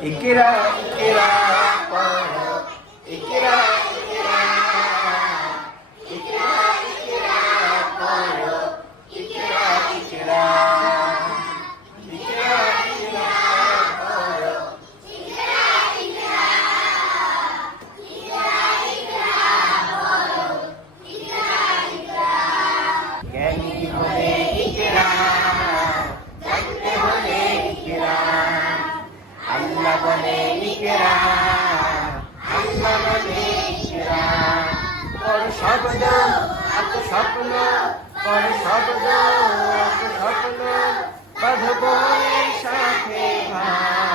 ইকরা ইকরা পড়ো ইকরা ইকরা ইকরা ইকরা পড়ো ইকরা ইকরা ইকরা ইকরা পড়ো ইকরা ইকরা ইকরা ইকরা পড়ো ইকরা ইকরা জ্ঞানী হলে ইকরা জানতে হলে ইকরা আল্লাহ বলে ইকরা আল্লাহ বলে ইকরা পর শব্দ এত স্বপ্ন পর শব্দ এত স্বপ্ন বাঁধবো সাথে ভাই